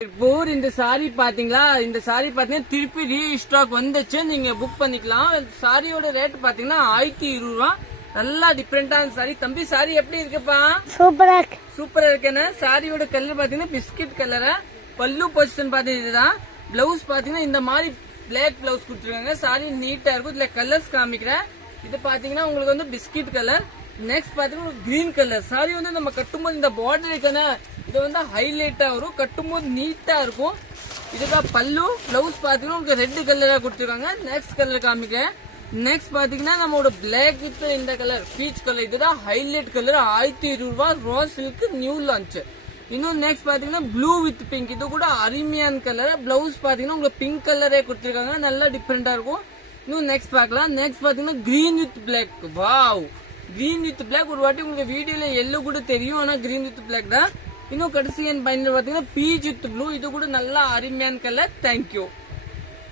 போர் இந்த சாரி பாத்தீங்களா? இந்த சாரி பாத்தீங்கன்னா திருப்பி ரீஸ்டாக் வந்துச்சு. நீங்க புக் பண்ணிக்கலாம். சாரியோட ரேட் பாத்தீங்கன்னா 1020 ரூபா. நல்லா டிஃபரெண்டான சாரி. தம்பி சாரி எப்படி இருக்குப்பா? சூப்பரா இருக்கு. சூப்பரா இருக்குன்னு. சாரியோட கலர் பாத்தீங்கன்னா பிஸ்கட் கலர். பல்லு பொசிஷன் பாத்தீங்கன்னா பிளவுஸ் பாத்தீங்கன்னா இந்த மாதிரி பிளாக் பிளவுஸ் கொடுத்துருக்காங்க. சாரி நீட்டா இருக்கும். இதுல கலர்ஸ் காமிக்கிறேன். இது பாத்தீங்கன்னா உங்களுக்கு வந்து பிஸ்கட் கலர். நெக்ஸ்ட் பாத்தீங்கன்னா கிரீன் கலர். சாரி வந்து நம்ம கட்டும்போது இந்த பார்டர் இருக்கானே இது வந்து ஹைலைட்டா வரும். கட்டும்போது நீட்டா இருக்கும். இதுதான் பல்லு. பிளவுஸ் பாத்தீங்கன்னா உங்களுக்கு ரெட் கலரா கொடுத்துருக்காங்க. நெக்ஸ்ட் கலர் காமிக்கிறேன். நெக்ஸ்ட் பாத்தீங்கன்னா நம்மளோட பிளாக் வித் இந்த கலர் பீச் கலர். இதுதான் ஹைலைட் கலர். 1020 ரூபா. Raw silk new launch. இன்னும் நெக்ஸ்ட் பாத்தீங்கன்னா ப்ளூ வித் பிங்க். இது கூட அருமையான கலர். பிளவுஸ் பாத்தீங்கன்னா உங்களுக்கு பிங்க் கலரே கொடுத்துருக்காங்க. நல்லா டிஃபரெண்டா இருக்கும். இன்னும் நெக்ஸ்ட் பார்க்கலாம். நெக்ஸ்ட் பாத்தீங்கன்னா green with black. Wow, green with black. ஒரு வாட்டி உங்களுக்கு வீடியோல எல்லோ கூட தெரியும், ஆனா கிரீன் வித் பிளாக் தான். இன்னும் கடைசி என் பையன் பாத்தீங்கன்னா பீச் வித் ப்ளூ. இது கூட நல்லா அருமையான கலர். தேங்க்யூ.